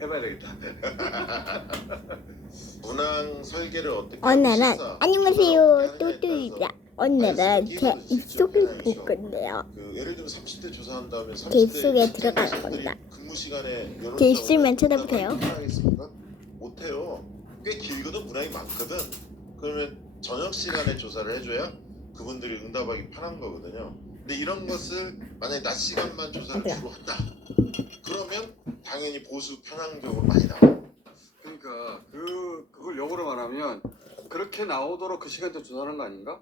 해봐야 되겠다. 문항 설계를 어떻게 오늘은 실사, 안녕하세요, 조사를 어떻게 또또입니다. 하느냐에 오늘은 따라서 제 입속을 볼 건데요. 그 예를 들면 30대 조사한 다음에 제 입속에 들어갈 겁니다. 근무 시간에 여론조사를 제 입술만 쳐다보세요. 하겠습니까? 못해요. 꽤 길거든, 문항이 많거든. 그러면 저녁 시간에 조사를 해줘야 그분들이 응답하기 편한 거거든요. 근데 이런 것을 만약에 낮 시간만 조사를 주로 한다. 그러면 당연히 보수 편향적으로 많이 나와요. 그러니까 그걸 역으로 말하면 그렇게 나오도록 그 시간대 조사하는 거 아닌가?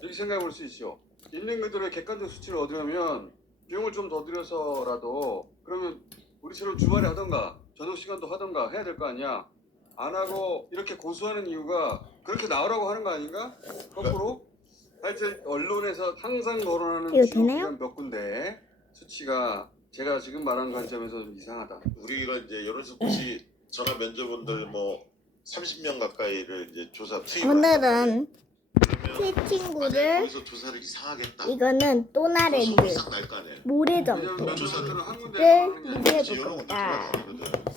이렇게 생각해 볼 수 있죠. 있는 그들의 객관적 수치를 얻으려면 비용을 좀 더 들여서라도 그러면 우리처럼 주말에 하던가 저녁 시간도 하던가 해야 될 거 아니야. 안 하고 이렇게 고수하는 이유가 그렇게 나오라고 하는 거 아닌가? 거꾸로 하여튼 언론에서 항상 거론하는 이거 주요 되나요? 기관 몇 군데 수치가 제가 지금 말한 관점에서 좀 이상하다. 우리가 이제 여론조사 전화 면접원들 뭐 30명 가까이를 이제 조사 투입을 오늘은 그러면 새 만약에 친구를 거기서 조사를 이상하게 했다. 이거는 또나랜드 날거 아니에요. 모래점토를 면접들은 한 군데 리뷰해볼 겁니다.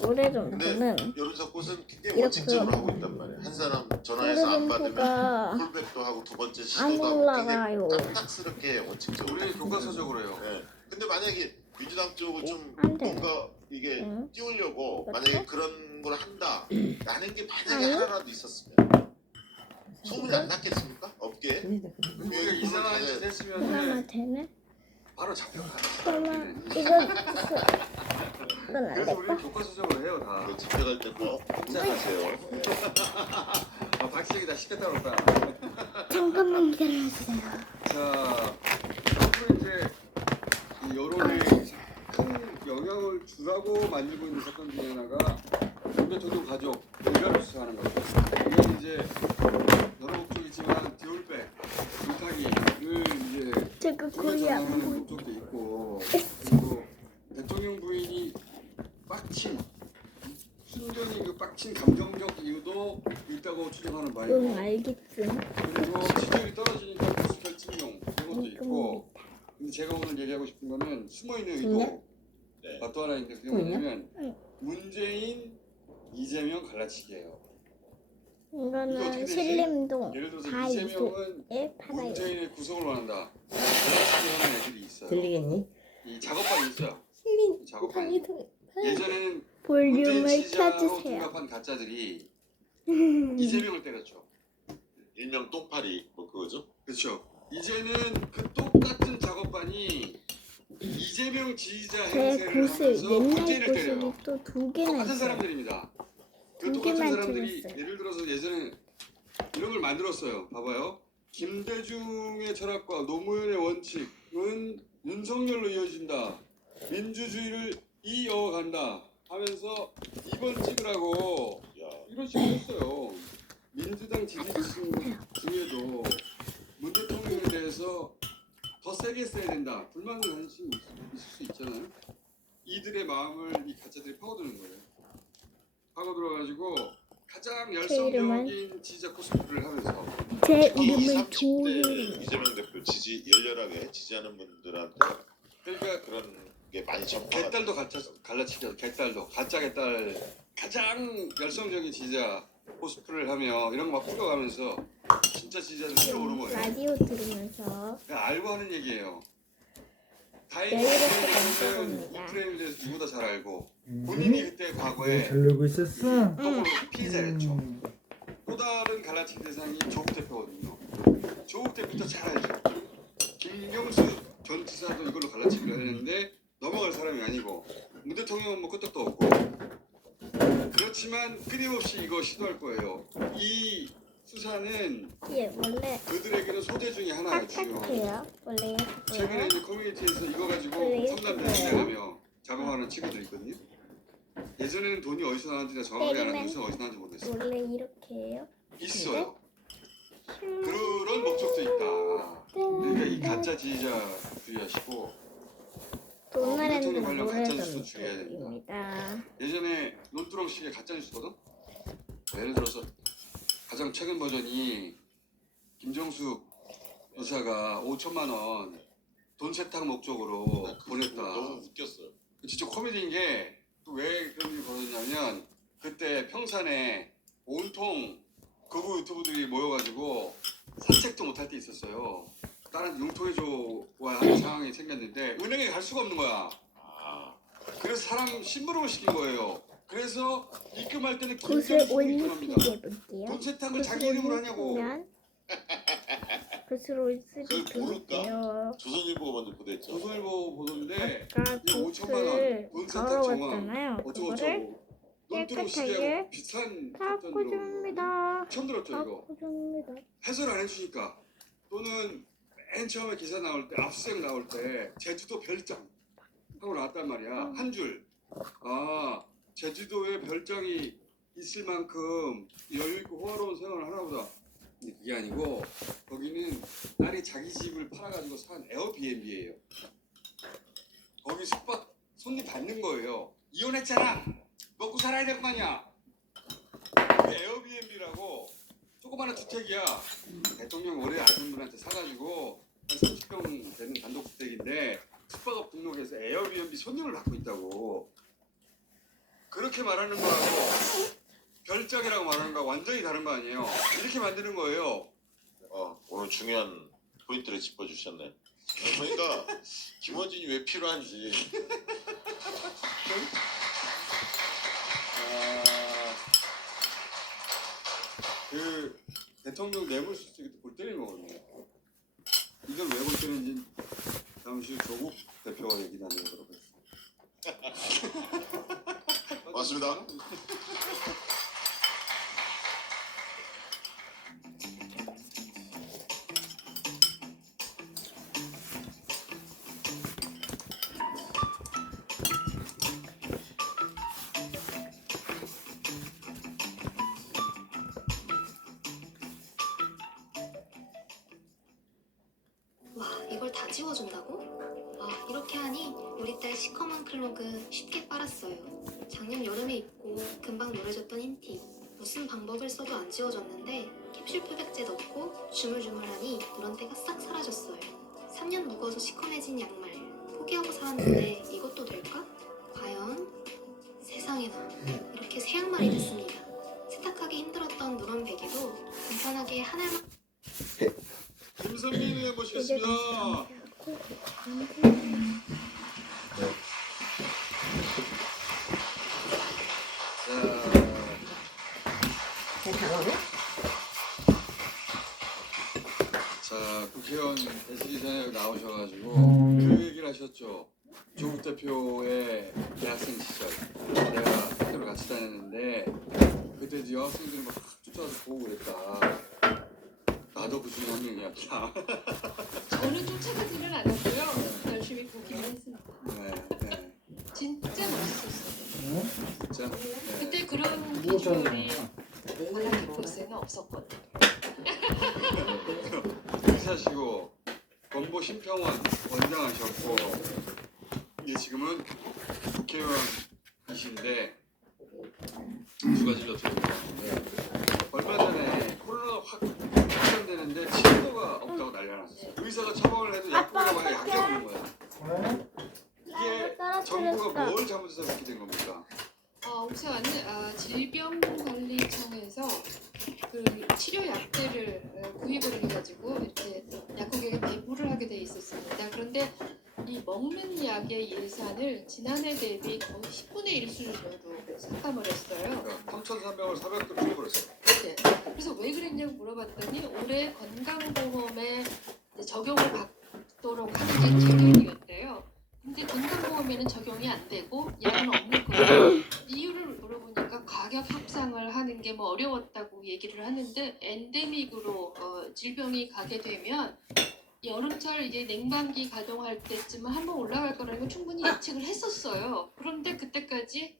모래점토는 여론조사 꽃은 굉장히 이렇게 원칙적으로 하고 있단 말이에요. 한 사람 전화해서 안 받으면 모래점토가 콜백도 하고 두 번째 안 시도도 하고 올라가요. 굉장히 딱딱스럽게 원칙적으로. 우리 교과서적으로 해요. 예. 근데 만약에 민주당 쪽은 좀 안 돼. 뭔가 이게 응. 띄우려고 그렇죠? 만약에 그런 걸 한다 라는 게 만약에 아니. 하나라도 있었으면 소문이 안 났겠습니까? 업계에? 우리가 이상한 짓 하나 했으면 되네? 바로 잡혀가. 그러면 이건 안 그래서 될까? 우리는 교과서적으로 해요 다. 그 집회갈 때꼭 혼자가세요. 박식이 다 시켰다 그랬다. 잠깐만 기다려주세요. 자, 앞으로 이제 이 여론에 큰 영향을 주라고 만들고 있는 사건 중에 하나가 윤 대통령 가족 일가를 수사하는 거죠. 이건 이제 여러 목적이지만 디올백, 물타기를 이제 제가 국내 거의 안 전환하는 보이. 목적도 있고 그리고 대통령 부인이 빡친 순전히 그 빡친 감정적 이유도 있다고 추정하는 응 바이고 알겠음. 그리고 지지율이 떨어지니까 보수 결집용 이런 것도 있고 이겁니다. 근데 제가 오늘 얘기하고 싶은 거는 숨어있는 의도 네. 또 하나 있는데 그게 뭐냐면 문재인, 이재명 갈라치기예요. 이거 어떻게 이거는 되지? 신림동 예를 들어서 다 이재명은 팔아요. 문재인의 구속을 원한다. 갈라치기 하는 애들이 있어요. 들리겠니? 이 작업반이 있어요. 신림 작업반이. 예전에는 문재인 볼륨을 지지자로 찾으세요. 둔갑한 가짜들이 이재명을 때렸죠. 일명 똥파리 뭐 그거죠? 그렇죠. 이제는 그 똑같은 작업반이 이재명 지지자 제 행세를 구슬 하면서 옛날 문재인을 때려요. 구슬이 또 두 개나 똑같은 있어요. 사람들입니다. 그 두 똑같은 개만 사람들이 들었어요. 예를 들어서 예전에 이런 걸 만들었어요. 봐봐요. 김대중의 철학과 노무현의 원칙은 윤석열로 이어진다. 민주주의를 이어간다 하면서 이번 찍으라고 야, 이런 식으로 했어요. 민주당 지지층 중에도 문 대통령에 대해서 더 세게 써야 된다. 불만을 관심이 있을 수 있잖아요. 이들의 마음을 이 가짜들이 파고드는 거예요. 파고들어가지고 가장 열성적인 지지자 코스프레를 하면서 제 특히 이름은 20, 30대 조효리. 이재명 대표 열렬하게 지지하는 분들한테 그러니까 그런 게 많이 전파가 개딸도 갈라치기 개딸도 가짜 개딸 가장 열성적인 지지자 코스프레를 하며 이런 거 막 뿌려가면서 진짜 지지자들 끌어오는 거예요. 라디오 들으면서 그냥 알고 하는 얘기예요. 다행히 네, 이렇게 이재명은 만들어봅니다. 우크라이나에 대해서 누구보다 잘 알고 본인이 그때 과거에 잘 놀고 있었어? 거꾸로 피해자였죠. 또 다른 갈라치기 대상이 조국 대표거든요. 조국 대표도 잘 알죠. 김경수 전 지사도 이걸로 갈라치기를 했는데 넘어갈 사람이 아니고 문 대통령은 뭐 끄떡도 없고 그렇지만 끊임없이 이거 시도할 거예요. 이 수사는 예 원래 그들에게는 소재 중에 하나예요. 중요한. 딱딱해요. 원래 최근에 예쁘고요. 이제 커뮤니티에서 이거 가지고 원래 상담 예쁘고요. 대행하며 작업하는 친구들 있거든요. 예전에는 돈이 어디서 나왔는지 정확하게 안 알고 있어 어디서 나왔는지 모르겠어요. 원래 이렇게 해요. 있어요. 그런 목적도 있다. 그러니까 이 가짜 지지자 주의하시고 도나랜드 대통령 관련 가짜 뉴스 주의해야 노래점입니다. 예전에 논두렁식의 가짜 뉴스거든. 예를 들어서 가장 최근 버전이 김정숙 의사가 5천만 원 돈 세탁 목적으로 보냈다. 너무 웃겼어요. 진짜 코미디인 게 또 왜 그런 일이 벌어졌냐면 그때 평산에 온통 거부 유튜브들이 모여가지고 산책도 못할 때 있었어요. 다른 융통해줘야 하는 상황이 생겼는데 은행에 갈 수가 없는 거야. 그래서 사람 심부름을 시킨 거예요. 그래서 입금할 때는 굿을 김정수가 올리게 입금합니다. 해볼게요. 돈 세탁을 자기 이름으로 하냐고. 굿을 올리게 그걸 모를까? 해볼게요. 조선일보가 먼저 보도했죠. 조선일보 보도인데 아까 이 5천만 원, 굿을 돈 세탁 걸어왔잖아요. 어쩌고 그거를 저쩌고 눈 뜨고 시계하고 깨끗하게 비싼 닦아줍니다. 처음 들었죠 이거. 닦아줍니다. 해설 안 해주니까 또는 맨 처음에 기사 나올 때 압수수색 나올 때 제주도 별장 하고 나왔단 말이야. 한 줄. 아 제주도에 별장이 있을 만큼 여유 있고 호화로운 생활을 하나 보다. 근데 그게 아니고 거기는 딸이 자기 집을 팔아가지고 산 에어비앤비예요. 거기 숙박 손님 받는 거예요. 이혼했잖아. 먹고 살아야 될 거 아니야. 그게 에어비앤비라고 조그마한 주택이야. 대통령 오래 아는 분한테 사가지고 한 30평 되는 단독주택인데 숙박업 등록해서 에어비앤비 손님을 받고 있다고. 그렇게 말하는 거하고 별장이라고 말하는 거 완전히 다른 거 아니에요. 이렇게 만드는 거예요. 오늘 중요한 포인트를 짚어주셨네. 그러니까 김어준이 왜 필요한지. 그 대통령 뇌물수수기 때 볼 때리는 거거든요. 이걸 왜 볼 때리는지 잠시 후 조국 대표가 얘기 나누도록 하겠습니다. 맞습니다. 와, 이걸 다 지워준다고? 아, 이렇게 하니 우리 딸 시커먼 클로그 쉽게 빨았어요. 작년 여름에 입고 금방 노래졌던 흰티. 무슨 방법을 써도 안 지워졌는데 캡슐 표백제 넣고 주물주물하니 누런 때가 싹 사라졌어요. 3년 묵어서 시커매진 양말. 포기하고 사왔는데 이것도 될까? 과연? 세상에나 이렇게 새 양말이 됐습니다. 세탁하기 힘들었던 누런 베개도 간편하게 하나만 김선민을 모시겠습니다. 자, 국회의원 되시기 전에 나오셔가지고 그 얘기를 하셨죠. 조국 대표의 대학생 시절 내가 학교를 같이 다녔는데 그때 이제 여학생들이 막 쫓아와서 보고 그랬다. 나도 그 중에 한 명이었다. 저는 쫓아가지는 않았고요. 열심히 보기만 했습니다. 네. 진짜 멋있었어요. 진짜. 그때 그런 비주얼이 발라티포스에는 없었거든요. 회사시고 건보 심평원 원장하셨고 이제 지금은 국회의원이신데 두 가지를 여쭤보겠습니다. 얼마 전에 코로나 확산되는데 치료가 없다고 난리가 났어요. 의사가 처방을 해도 약국이라고 해야 약이 없는 거야. 이게 정부가 뭘 잘못해서 그렇게 된 겁니까? 우선 질병관리청에서 그 치료약들을 구입을 해가지고 이렇게 약국에게 배부를 하게 돼 있었습니다. 그런데 이 먹는 약의 예산을 지난해 대비 거의 10분의 1 수준으로 삭감을 했어요. 그러니까 3,300을 400도 줄여버렸어요. 네. 그래서 왜 그랬냐고 물어봤더니 올해 건강보험에 이제 적용을 받도록 하는 게 계획이었대요. 근데 건강보험에는 적용이 안 되고 약은 없는 거예요. 이유를 물어보니까 가격 협상을 하는 게 뭐 어려웠다고 얘기를 하는데 엔데믹으로 질병이 가게 되면 여름철 이제 냉방기 가동할 때쯤은 한번 올라갈 거라는 걸 충분히 예측을 했었어요. 그런데 그때까지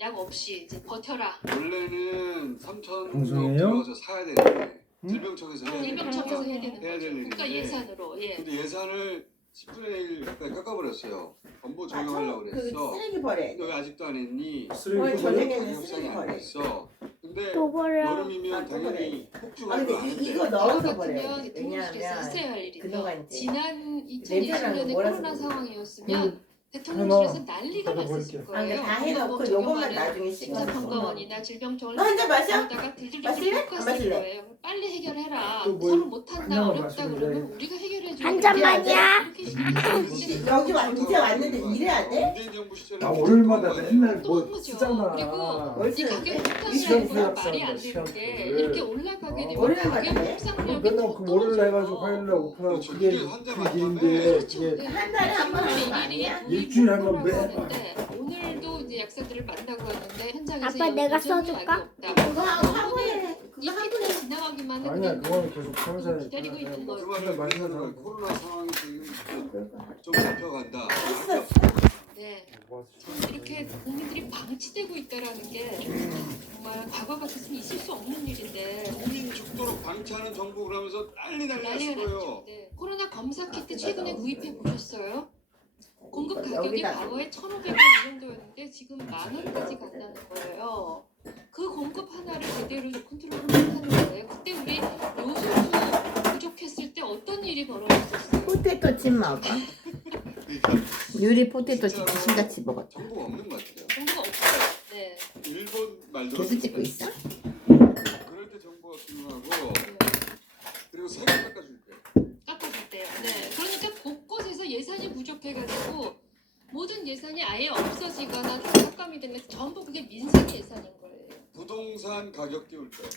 약 없이 이제 버텨라. 원래는 3,000원 방송이에요? 들어가서 사야 되는데 질병청에서 해야 질병청에서 되니까 해야 되는 해야 될 거죠. 국가 일인데. 예산으로. 예. 근데 예산을 10분의 1까지 깎아버렸어요. 건보 적용하려고 그랬어. 쓰레기 버려야 너 왜 돼. 아직도 안 했니? 쓰레기 저녁에는 가격 협상이 쓰레기 안 버려. 됐어. 근데 또 버려. 여름이면 당연히 아 폭주할 거 근데 아닌데. 이거 저 넣어서 버려야 같으면 돼. 대통령실에서 왜냐하면 했어야 할 일이요. 그동안 이제 지난 냄새나는 2020년에 거 몰아서 코로나 그래. 상황이었으면 대통령실에서 난리가 났었을 아, 거예요. 다 해놓고 요것만 나중에 씻어. 심사평가원이나 질병청을 한잔 마셔? 다가 들들들 마실래? 안 볶았을 마실래? 거예요. 빨리 해결해라. 또 뭐, 서로 못한다 그냥 어렵다 마시면 그러면 돼. 우리가 해결해 줘. 한 잔만이야. 여기 이제 왔는데 일해야 돼? 문재인 정부 시절에 나 월요일마다 맨날 또 뭐 한 거죠. 쓰잖아. 그리고 이 가격 시험 폭탄이라는 건 수학 말이 안 시험 되는 게 수학을. 이렇게 올라가게 되면 월요일마다 가격 해? 협상력이 맨날 더 그 월요일 해가지고 떨어져요. 화요일 날 오픈하고 그렇죠. 그게 이게 환자 그게 일인데 그렇죠. 그게 네. 한 달에 한 번 하는 거 일일이 아니야? 일주일에 한번 하고 매일 하는데 오늘도 이제 약사들을 만나고 왔는데 현장에서 아빠, 내가 여전히 써줄까? 약이 없다. 그거 하고 해. 이 그거 하고 피부가 해. 지나가기만 해. 아니야 그냥 그거는 계속 항상 기다리고 있는 그 거예요. 말을 마시는 마시는 사람. 코로나 상황이 좀 잡혀간다. 네. 이렇게 국민들이 방치되고 있다라는 게 정말 과거 같았으면 있을 수 없는 일인데 국민 죽도록 방치하는 정부 그러면서 난리 난리가 났어요. 났죠. 네. 코로나 검사 키트 최근에 구입해 보셨어요? 공급 가격이 여기다. 과거에 1,500원 이 정도였는데 지금 10,000원까지 간다는 거예요. 그 공급 하나를 제대로 컨트롤을 못하는 거예요. 그때 우리 요소수 부족했을 때 어떤 일이 벌어졌었어요? 포테토 칩 먹어. 유리 포테토 칩 신같이 먹어. 정보가 없는 것 같아요. 정보가 없어요. 네. 일본 말도 계속 찍고 있어? 그럴 때 정보가 필요하고 그리고 세금 깎아줄 때 깎아줄 때요. 네. 그러니까 곳곳에서 예산이 부족해가지고 모든 예산이 아예 없어지거나 삭감이 되면 전부 그게 민생 예산인 거예요. 부동산 가격 띄울 때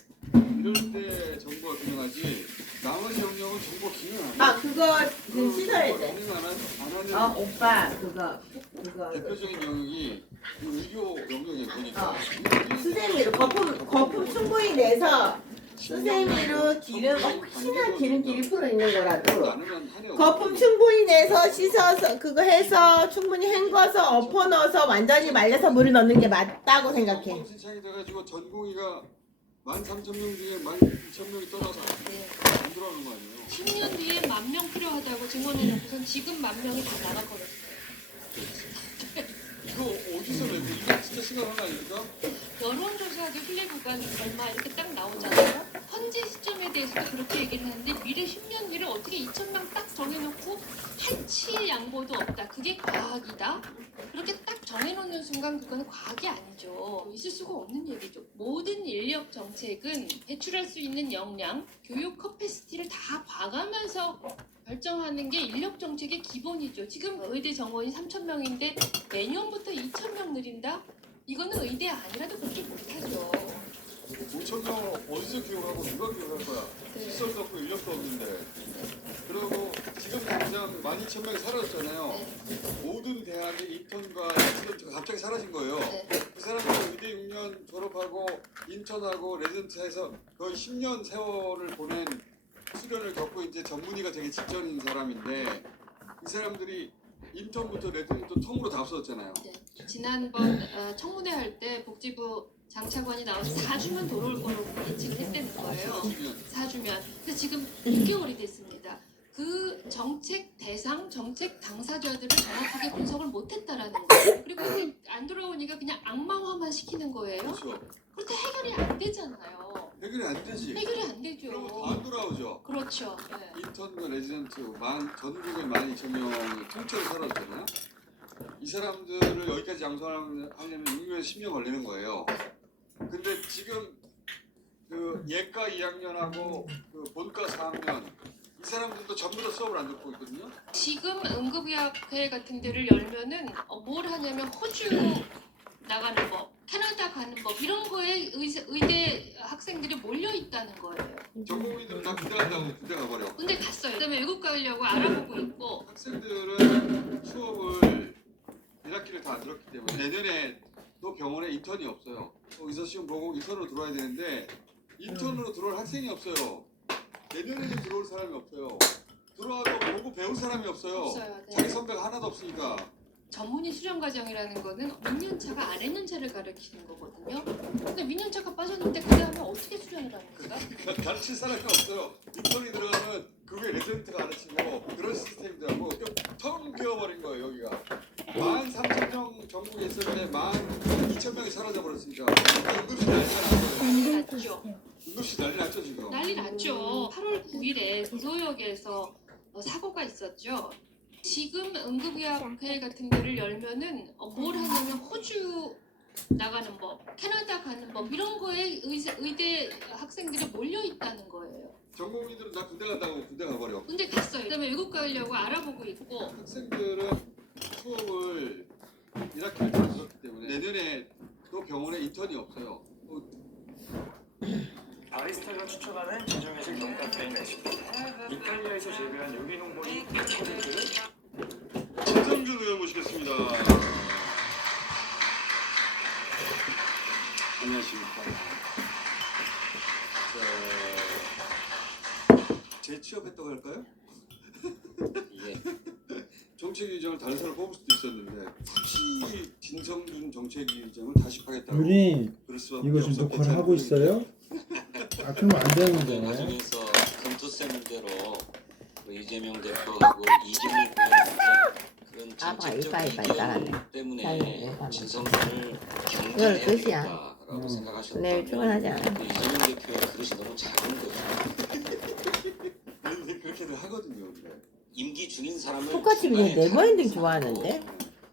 이럴 때 정보가 기능하지 나머지 영역은 정보 기능 안 해. 아 그거 지금 씻어야 돼. 기능 안 하는 오빠 그거 대표적인 영역이 그 의료 영역에 보니까 수세미로 거품 충분히 내서 수세미로 기름 혹시나 기름기 1% 있는 거라도 나누면 한 해 거품 충분히 내서 씻어서 그거 해서 충분히 헹궈서 엎어 넣어서 완전히 말려서 물을 넣는 게 맞다고 생각해. 신청이 돼가지고 전공의가 13,000명 중에 12,000명이 떠나서 네. 안 들어오는 거 아니에요? 10년 뒤에 10,000명 필요하다고 증언해놓고선 지금 10,000명이 다 나가버렸어요. 이거 어디서 내고 이거 진짜 심각한 거 아닙니까? 여론조사도 신뢰 구간 얼마 이렇게 딱 나오잖아요. 현재 시점에 대해서도 그렇게 얘기를 하는데 미래 10년 뒤를 어떻게 2,000명 딱 정해놓고 한치의 양보도 없다. 그게 과학이다. 그렇게 딱 정해놓는 순간 그거는 과학이 아니죠. 있을 수가 없는 얘기죠. 모든 인력 정책은 배출할 수 있는 역량, 교육 커패시티를 다 봐가면서 결정하는 게 인력 정책의 기본이죠. 지금 의대 정원이 3,000명인데 내년부터 2,000명 늘린다? 이거는 의대 아니라도 그렇게 못하죠. 5,000명 어디서 기록하고 누가 기록할 거야? 네. 시설도 없고 인력도 없는데. 그리고 지금 당장 12,000명이 사라졌잖아요. 네. 모든 대학의 인턴과 스튜던트가 갑자기 사라진 거예요. 네. 그 사람들은 의대 6년 졸업하고 인턴하고 레지던트해서 거의 10년 세월을 보낸 수련을 겪고 이제 전문의가 되기 직전인 사람인데 이 사람들이 인턴부터 레지던트 통으로 다 없어졌잖아요. 지난번 청문회 할 때 복지부 장차관이 나와서 4주면 돌아올 거라고 예측을 했다는 거예요. 4주면. 근데 지금 6개월이 됐습니다. 그 정책 대상, 정책 당사자들을 정확하게 분석을 못했다라는 거예요. 그리고 이제 안 돌아오니까 그냥 악마화만 시키는 거예요. 그렇죠. 그런데 해결이 안 되잖아요. 해결이 안 되지. 해결이 안 되죠. 그러면 다 안 돌아오죠. 그렇죠. 네. 인턴과 레지던트 전국에 12,000명이 통째로 사라졌잖아요. 이 사람들을 여기까지 양성하려면 6년에서 10년 걸리는 거예요. 근데 지금 그 예과 2학년하고 그 본과 4학년 이 사람들도 전부 다 수업을 안 듣고 있거든요. 지금 응급의학회 같은 데를 열면은 뭘 하냐면 호주 나가는 법, 캐나다 가는 법 이런 거에 의대 학생들이 몰려 있다는 거예요. 전공의들은 다 군대 간다고 군대 가버려. 근데 갔어요. 그다음에 외국 가려고 알아보고 있고 학생들은 수업을 1학기를 다 안 들었기 때문에 내년에 또 병원에 인턴이 없어요. 의사 시험 보고 인턴으로 들어와야 되는데 인턴으로 들어올 학생이 없어요. 내년에도 들어올 사람이 없어요. 들어와도 보고 배울 사람이 없어요. 없어요. 네. 자기 선배가 하나도 없으니까. 전문의 수련 과정이라는 거는 민년차가 안 했는차를 가르치는 거거든요. 근데 민년차가 빠졌는데 그 다음에 어떻게 수련을 합니까? 가르칠 사람이 없어요. 인턴이 들어가면 그게 레전트가 가르치고 그런 시스템이더라고. 텅 비워버린 거예요 여기가. 13,000명 전국에 있었는데 12,000명이 사라져 버렸으니까 응급실 난리가 났어요. 난리 났죠. 응급실 난리 났죠 지금. 난리 났죠. 8월 9일에 구소역에서 사고가 있었죠. 지금 응급의학회 같은 데를 열면은 뭘 하냐면 호주 나가는 법, 캐나다 가는 법 이런 거에 의대 학생들이 몰려 있다는 거예요. 전 국민들은 다 군대 간다고 군대 가버려. 근데 갔어요. 그다음에 외국 가려고 알아보고 있고 학생들은 수업을 1학기를 다 들었기 때문에 내년에 또 병원에 인턴이 없어요. 바리스타가 추천하는 제조미식 농카페인 레시피. 이탈리아에서 재배한 유기농 모임 초콜릿을 진성준 의원 모시겠습니다. 안녕하십니까. 재취업했다고 할까요? 정책위의장을 다른 사람 뽑을 수도 있었는데 굳이 진성준 정책위의장을 다시 하겠다고. 우리 그럴 수밖에 이거 지금 없었겠지 녹화를 하고 있어요? 아 그러면 안 되는데. 나중에서 금투세 문제로 그 이재명 대표하고 이재명 부회장이 그런 정책적 이견 때문에 진성준을 이걸 끝이야. 경질해야겠다라고 생각하셨다면 내일 출근하지 않아. 그 이재명 대표의 그릇이 너무 작은 거죠. 근데 그렇게들 하거든요. 근데. 임기 중인 사람을 포커칩이 중간에 네버엔딩 자르고 좋아하는데?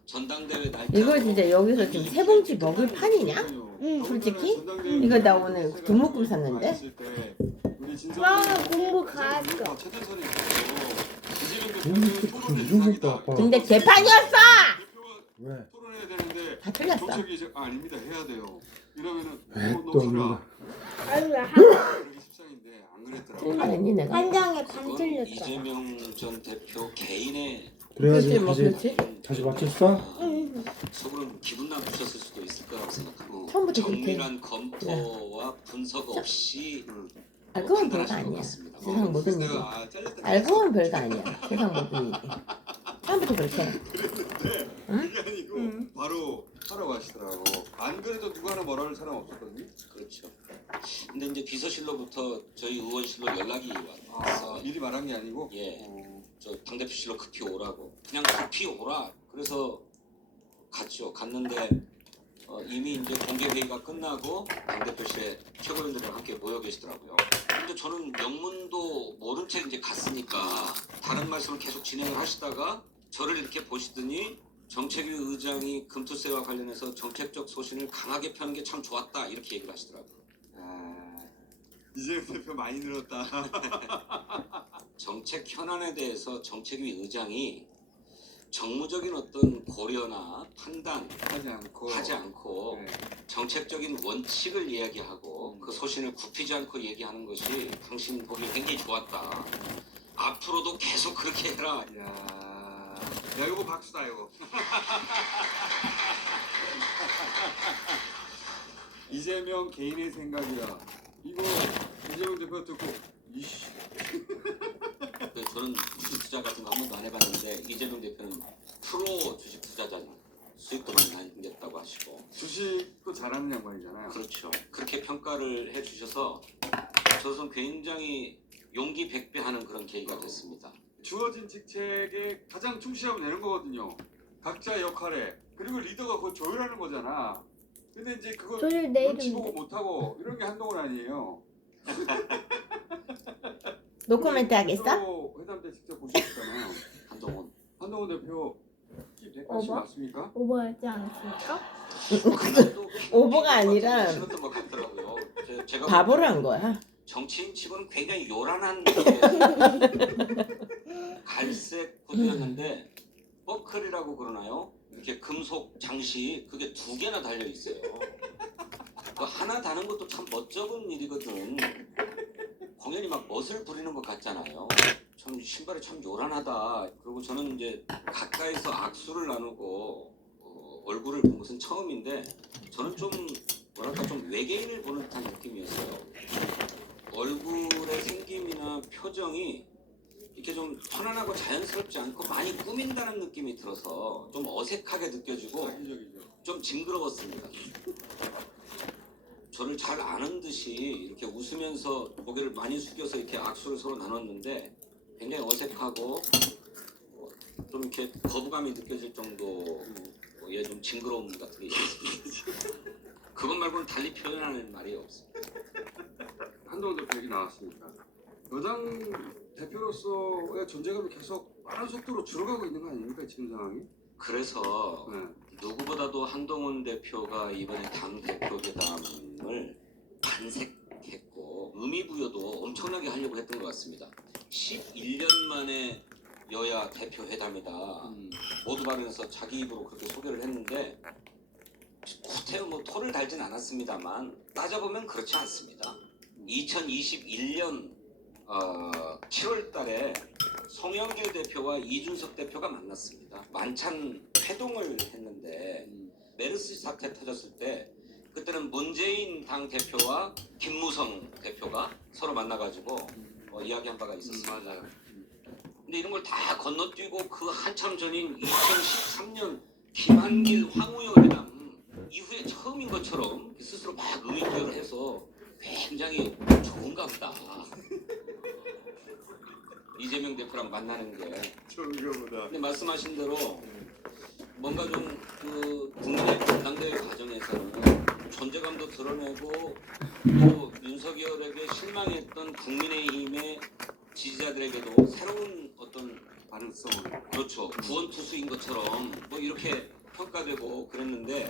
전당대회 날 이걸 진짜 여기서 지금 세 봉지 먹을 판이냐? 응, 솔직히? 이거 나 오늘 등록금 샀는데? 와 공부 가했어. 근데 개판이었어! 왜? 토론해야 되는데 다 틀렸어. 정책이 아닙니다 해야 돼요. 이러면은 또 우리가 아유, 그러기 십상인데 안 그랬더라고. 틀렸니 내가? 한 장에 반 그건 틀렸어. 이재명 전 대표 개인의 그래가지고 뭐, 그렇지? 다시 맞췄어? 응. 속으로는 기분 나쁘셨을 수도 있을 거라고 생각하고 처음부터 그렇게. 정밀한 검토와 분석 없이 아 그건 별거 판단하신 것 아니야. 같습니다. 세상 모든 일이. 내가 잘렸다. 알고 보면 별거 아니야. 세상 모든 일이. 처음부터 그렇게 해. 그랬는데 응? 그게 아니고 응. 바로 하러 가시더라고. 안 그래도 누구 하나 뭐라 할 사람 없었거든요. 그렇죠. 근데 이제 비서실로부터 저희 의원실로 연락이 아, 와서 미리 말한 게 아니고. 예, 어, 저 당대표실로 급히 오라고 그냥 급히 오라. 그래서 갔죠. 갔는데 이미 이제 공개 회의가 끝나고 당대표실에 최고위원들이랑 함께 모여 계시더라고요. 근데 저는 영문도 모른 채 이제 갔으니까 다른 말씀을 계속 진행을 하시다가 저를 이렇게 보시더니 정책위 의장이 금투세와 관련해서 정책적 소신을 강하게 펴는 게 참 좋았다 이렇게 얘기를 하시더라고요. 이재명 대표 많이 늘었다. 정책 현안에 대해서 정책위 의장이 정무적인 어떤 고려나 판단 하지 않고. 않고 네. 정책적인 원칙을 이야기하고 그 소신을 굽히지 않고 얘기하는 것이 당신 보기 굉장히 좋았다. 앞으로도 계속 그렇게 해라. 야 이거 박수다 이거. 이재명 개인의 생각이야. 이거 이재명 대표 듣고 이씨. 저는 주식 투자 같은 거 한 번도 안 해봤는데 이재명 대표는 프로 주식 투자자잖아요. 수익도 많이 남겼다고 하시고. 주식도 잘하는 양반이잖아요. 그렇죠. 그렇게 평가를 해주셔서 저는 굉장히 용기 백배하는 그런 계기가 됐습니다. 주어진 직책에 가장 충실하면 되는 거거든요. 각자의 역할에. 그리고 리더가 그걸 조율하는 거잖아. 근데 이제 그거 조율 내 눈치 보고 이름인데. 못하고 이런 게 한동훈 아니에요. 노코멘트 하겠어? 대표 회담 때 직접 보셨잖아요. 한동훈. 한동훈 대표 키 180 어머? 맞습니까? 오버하지 않았습니까? 오버가 아니라 싫었던 것 같더라고요. 제가 바보를 한 거야. 정치인 치고는 굉장히 요란한 갈색 구두였는데 버클이라고 그러나요? 이렇게 금속 장식 그게 2개나 달려 있어요. 그 하나 다는 것도 참 멋쩍은 일이거든. 공연히 막 멋을 부리는 것 같잖아요. 참 신발이 참 요란하다. 그리고 저는 이제 가까이서 악수를 나누고 얼굴을 본 것은 처음인데 저는 좀 뭐랄까 좀 외계인을 보는 듯한 느낌이었어요. 얼굴의 생김이나 표정이 이렇게 좀 편안하고 자연스럽지 않고 많이 꾸민다는 느낌이 들어서 좀 어색하게 느껴지고 자기적이죠. 좀 징그러웠습니다. 저를 잘 아는 듯이 이렇게 웃으면서 고개를 많이 숙여서 이렇게 악수를 서로 나눴는데 굉장히 어색하고 좀 이렇게 거부감이 느껴질 정도의 좀 징그러움 같은 게 있었습니다. 그것 말고는 달리 표현하는 말이 없습니다. 한동훈 대표 얘기 나왔으니까 여당 대표로서의 존재감이 계속 빠른 속도로 줄어가고 있는 거 아닙니까 지금 상황이? 그래서 네. 누구보다도 한동훈 대표가 이번에 당 대표 회담을 반색했고 의미 부여도 엄청나게 하려고 했던 것 같습니다. 11년 만에 여야 대표 회담이다. 모두 발언해서 자기 입으로 그렇게 소개를 했는데 구태여 뭐 토를 달진 않았습니다만 따져보면 그렇지 않습니다. 2021년 7월 달에 송영길 대표와 이준석 대표가 만났습니다. 만찬 회동을 했는데 메르스 사태 터졌을 때 그때는 문재인 당 대표와 김무성 대표가 서로 만나가지고 이야기한 바가 있었습니다. 맞아요. 근데 이런 걸 다 건너뛰고 그 한참 전인 2013년 김한길 황우여 회담 이후에 처음인 것처럼 스스로 막 의미 부여를 해서 굉장히 좋은가 보다. 이재명 대표랑 만나는 게. 저기보다. 근데 말씀하신 대로 뭔가 좀 그 국민의 전당대회 과정에서는 존재감도 드러내고 또 윤석열에게 실망했던 국민의힘의 지지자들에게도 새로운 어떤 가능성을. 그렇죠. 구원투수인 것처럼 뭐 이렇게 평가되고 그랬는데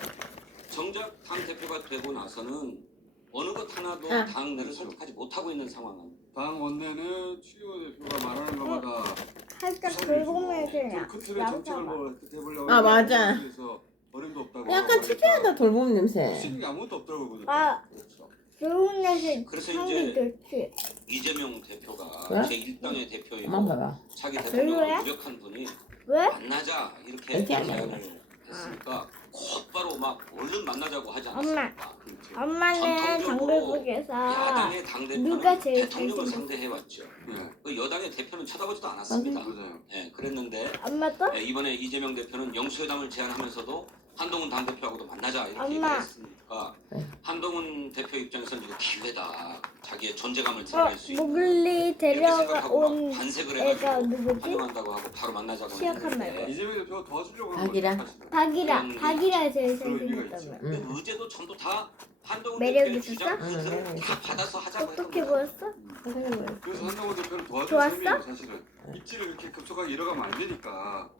정작 당 대표가 되고 나서는 어느 것 하나도 당 내를 설득하지 못하고 있는 상황은 당 원내는 추기호 대표가 말하는 것마다 살짝 돌보면서 그 끝에 정책을 뭐 해보려고 아, 맞아. 그래서 어림도 없다고. 약간 특이하다 돌봄 냄새. 쓰는 게 아무것도 없다고 보니까. 아. 그렇죠. 좋은 날씨 그래서 향기 이제 좋지. 이재명 대표가 왜? 제1당의 대표이고 엄마 봐봐. 자기 별로야? 대통령을 무력한 분이 왜? 만나자 이렇게 얘기 안 제안을 했으니까 곧바로 막 얼른 만나자고 하지 않았습니까? 그렇죠. 엄마는 전통적으로 당글북에서 야당의 당대표는 누가 제일 대통령을 잘생겼어? 상대해왔죠. 네. 그 여당의 대표는 쳐다보지도 않았습니다. 맞아요. 예, 그랬는데 엄마도? 이번에 이재명 대표는 영수회담을 제안하면서도 한동훈 당대표하고도 만나자 이렇게 엄마. 얘기했으니까 네. 한동훈 대표 입장에서는 이거 기회다. 자기의 존재감을 드러낼 수 있는. 모글리 이렇게 생각하고 데려온 막 반색을 애가 해가지고 누구지? 환영한다고 하고 바로 만나자고 시약한 했는데 말이야. 이재명 대표가 도와주려고 박이라. 하는 거죠. 박이라 제일 그런 의미가 잘생겼다며. 근데 의제도 전부 다 한동훈 매력 대표의 있었어? 주장 응, 그들을 매력 다 받아서 하자고 했던 어떻게 거예요. 보였어? 어떻게 보였어? 그래서 한동훈 대표를 도와준 좋았어? 셈이에요 사실은. 입지를 이렇게 급속하게 잃어가면 안 되니까.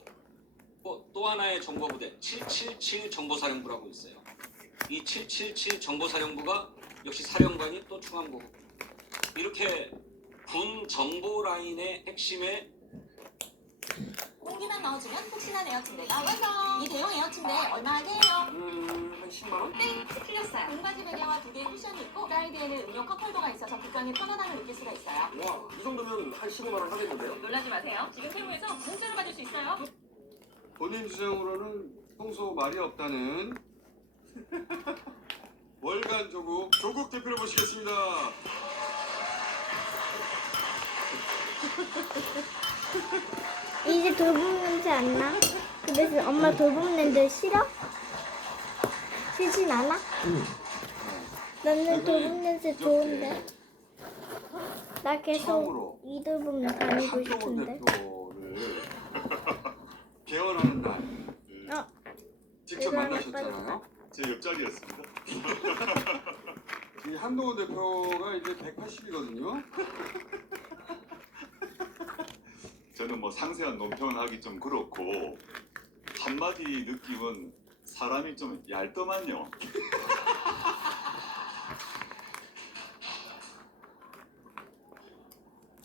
또 하나의 정보부대 777 정보사령부라고 있어요. 이 777 정보사령부가 역시 사령관이 또 충안고 이렇게 군 정보 라인의 핵심에 공기만 넣어주면 푹신한 에어침대가 완성! 이 대용 에어침대 얼마 하게요? 한 10만 원? 땡! 틀렸어요. 등받이 베개와 2개의 쿠션이 있고 사이드에는 음료 컵홀더가 있어서 극강의 편안함을 느낄 수가 있어요. 와, 이 정도면 한 15만 원 하겠는데요? 놀라지 마세요. 지금 세무에서 공짜로 받을 수 있어요. 본인 주장으로는 평소 말이 없다는 월간 조국 대표를 모시겠습니다. 이제 돌봄 냄새 안 나? 그래서 엄마 돌봄 냄새 싫어? 싫진 않아? 응. 나는 돌봄 냄새 좋은데. 나 계속 처음으로 이 돌봄을 다니고 한동훈 싶은데. 대표를 개원하는 날 직접 내가 만나셨잖아요. 제 옆자리였습니다. 이 한동훈 대표가 이제 180이거든요. 저는 뭐 상세한 논평을 하기 좀 그렇고 한마디 느낌은 사람이 좀 얇더만요.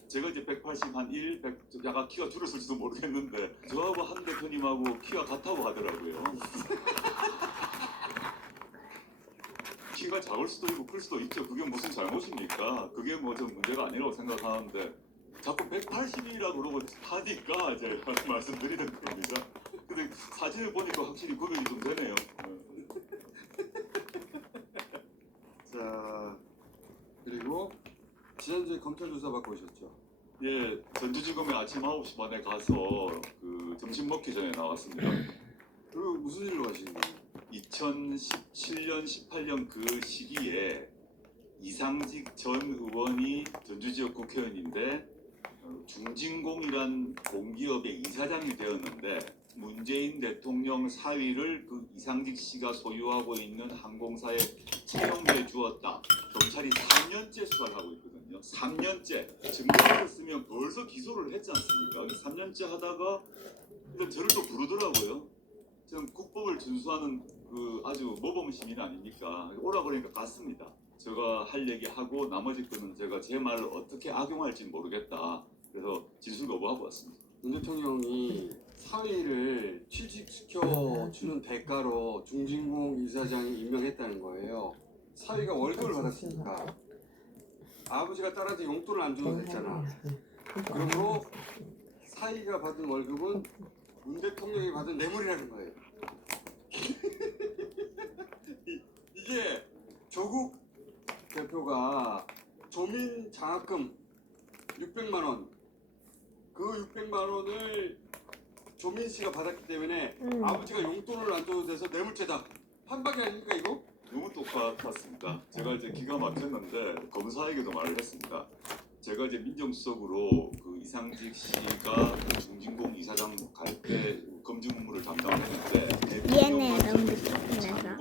제가 이제 180 한 1, 100, 약간 키가 줄었을지도 모르겠는데 저하고 한 대표님하고 키가 같다고 하더라고요. 키가 작을 수도 있고 클 수도 있죠. 그게 무슨 잘못입니까? 그게 뭐 좀 문제가 아니라고 생각하는데 자꾸 180이라고 그러고 하니까 이제 말씀드리는 겁니다. 근데 사진을 보니까 확실히 구별이 좀 되네요. 자 그리고 지난주에 검찰 조사 받고 오셨죠. 예, 전주지검에 아침 9시 반에 가서 그 점심 먹기 전에 나왔습니다. 그리고 무슨 일로 가시는 거예요? 2017년, 18년 그 시기에 이상직 전 의원이 전주지역 국회의원인데 중진공이란 공기업의 이사장이 되었는데 문재인 대통령 사위를 그 이상직 씨가 소유하고 있는 항공사에 채용해 주었다. 경찰이 3년째 수사를 하고 있거든요. 3년째 증거를 쓰면 있으면 벌써 기소를 했지 않습니까? 3년째 하다가 일단 저를 또 부르더라고요. 저는 국법을 준수하는 그 아주 모범 시민 아닙니까? 오라 그러니까 갔습니다. 제가 할 얘기 하고 나머지 거는 제가 제 말을 어떻게 악용할지 모르겠다. 그래서 진술 거부하고 왔습니다. 윤 대통령이 사위를 취직시켜주는 대가로 중진공 이사장이 임명했다는 거예요. 사위가 월급을 받았으니까 아버지가 딸한테 용돈을 안 줘도 됐잖아. 그러므로 사위가 받은 월급은 윤 대통령이 받은 뇌물이라는 거예요. 이게 조국 대표가 조민 장학금 600만 원, 그 600만 원을 조민 씨가 받았기 때문에 아버지가 용돈을 안 줘도 돼서 뇌물죄다. 판박이 아닙니까 이거? 너무 똑같았습니다. 제가 이제 기가 막혔는데 검사에게도 말을 했습니다. 제가 이제 민정수석으로 그 이상직 씨가 그 중진공 이사장 갈 때 검증 업무를 담당했는데 미안해요, 너무 늦게 끝나서.